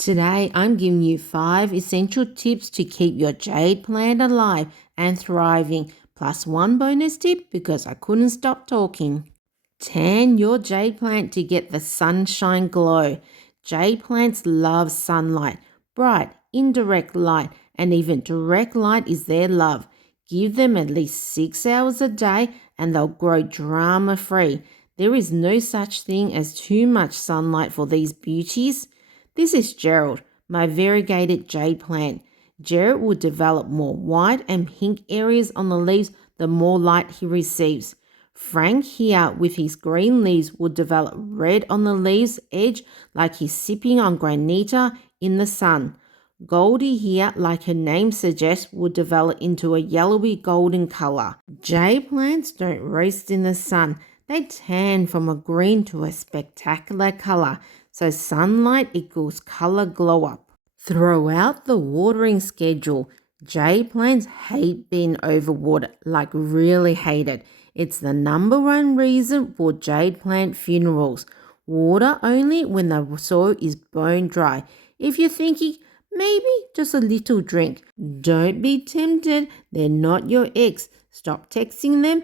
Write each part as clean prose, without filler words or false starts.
Today, I'm giving you 5 essential tips to keep your jade plant alive and thriving, plus one bonus tip because I couldn't stop talking. Tan your jade plant to get the sunshine glow. Jade plants love sunlight, bright, indirect light, and even direct light is their love. Give them at least 6 hours a day and they'll grow drama free. There is no such thing as too much sunlight for these beauties. This is Gerald, my variegated jade plant. Gerald will develop more white and pink areas on the leaves the more light he receives. Frank here with his green leaves will develop red on the leaves edge like he's sipping on granita in the sun. Goldie here, like her name suggests, will develop into a yellowy golden color. Jade plants don't roast in the sun. They tan from a green to a spectacular color. So sunlight equals color glow up. Throughout the watering schedule, jade plants hate being overwatered, like really hate it. It's the number one reason for jade plant funerals. Water only when the soil is bone dry. If you're thinking, maybe just a little drink, don't be tempted. They're not your ex. Stop texting them,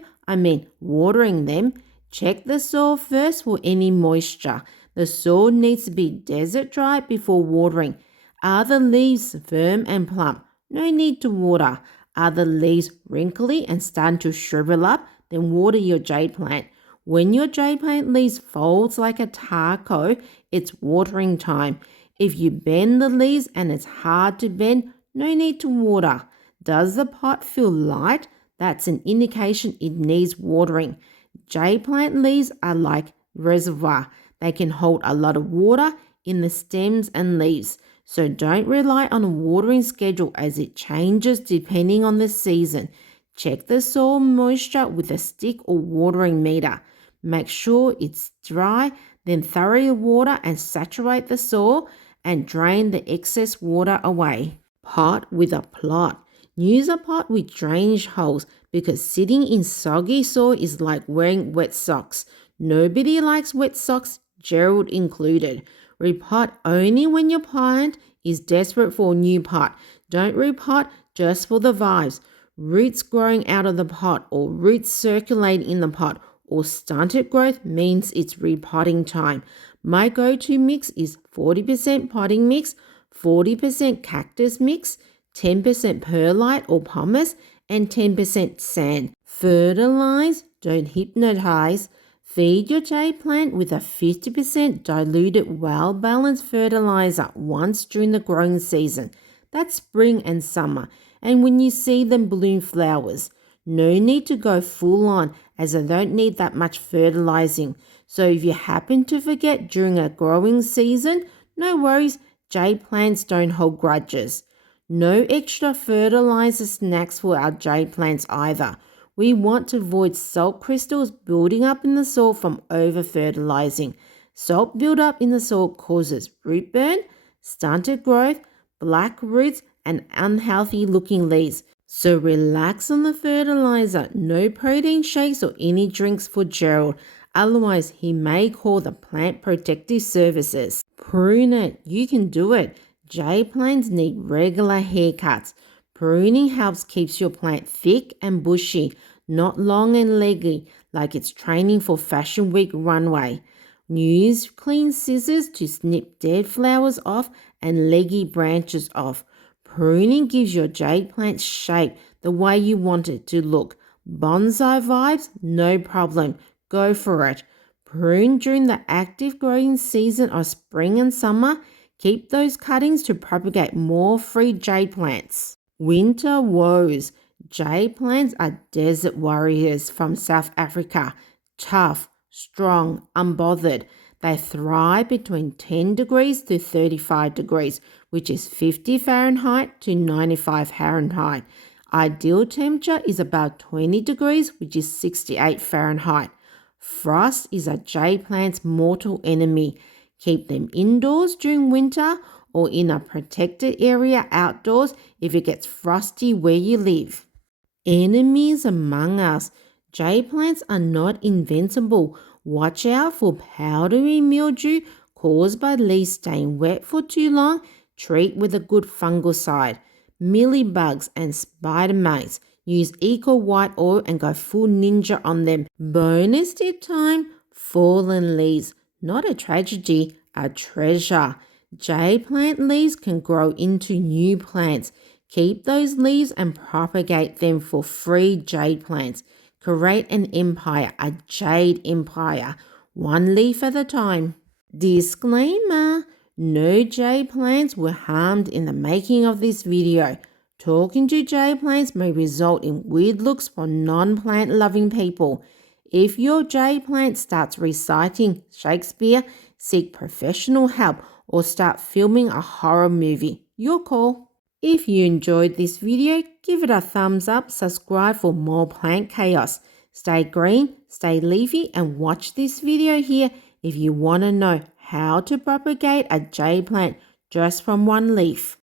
watering them. Check the soil first for any moisture. The soil needs to be desert dry before watering. Are the leaves firm and plump? No need to water. Are the leaves wrinkly and starting to shrivel up? Then water your jade plant. When your jade plant leaves folds like a taco, it's watering time. If you bend the leaves and it's hard to bend, no need to water. Does the pot feel light? That's an indication it needs watering. Jade plant leaves are like reservoir. They can hold a lot of water in the stems and leaves, so don't rely on a watering schedule as it changes depending on the season. Check the soil moisture with a stick or watering meter. Make sure it's dry, then thoroughly water and saturate the soil and drain the excess water away. Pot with a plot. Use a pot with drainage holes because sitting in soggy soil is like wearing wet socks. Nobody likes wet socks, Gerald included. Repot only when your plant is desperate for a new pot. Don't repot just for the vibes. Roots growing out of the pot or roots circulating in the pot or stunted growth means it's repotting time. My go-to mix is 40% potting mix, 40% cactus mix, 10% perlite or pumice, and 10% sand. Fertilize, don't hypnotize. Feed your jade plant with a 50% diluted well-balanced fertilizer once during the growing season. That's spring and summer, and when you see them bloom flowers. No need to go full on as I don't need that much fertilizing. So if you happen to forget during a growing season, no worries, jade plants don't hold grudges. No extra fertilizer snacks for our jade plants either. We want to avoid salt crystals building up in the soil from over-fertilizing. Salt buildup in the soil causes root burn, stunted growth, black roots, and unhealthy looking leaves. So relax on the fertilizer. No protein shakes or any drinks for Gerald. Otherwise, he may call the Plant Protective Services. Prune it. You can do it. Jade plants need regular haircuts. Pruning helps keeps your plant thick and bushy, not long and leggy like it's training for Fashion Week runway. Use clean scissors to snip dead flowers off and leggy branches off. Pruning gives your jade plant shape the way you want it to look. Bonsai vibes? No problem. Go for it. Prune during the active growing season of spring and summer. Keep those cuttings to propagate more free jade plants. Winter woes. Jade plants are desert warriors from South Africa. Tough, strong, unbothered. They thrive between 10 degrees to 35 degrees, which is 50 Fahrenheit to 95 Fahrenheit. Ideal temperature is about 20 degrees, which is 68 Fahrenheit. Frost is a jade plant's mortal enemy. Keep them indoors during winter or in a protected area outdoors if it gets frosty where you live. Enemies among us. Jade plants are not invincible. Watch out for powdery mildew, caused by leaves staying wet for too long, treat with a good fungicide. Mealybugs and spider mites, use Eco White Oil and go full ninja on them. Bonus tip time, fallen leaves. Not a tragedy, a treasure. Jade plant leaves can grow into new plants. Keep those leaves and propagate them for free jade plants. Create an empire, a jade empire, one leaf at a time. Disclaimer, no jade plants were harmed in the making of this video. Talking to jade plants may result in weird looks for non-plant loving people. If your jade plant starts reciting Shakespeare, seek professional help or start filming a horror movie. Your call. If you enjoyed this video, give it a thumbs up, subscribe for more plant chaos. Stay green, stay leafy, and watch this video here if you want to know how to propagate a jade plant just from one leaf.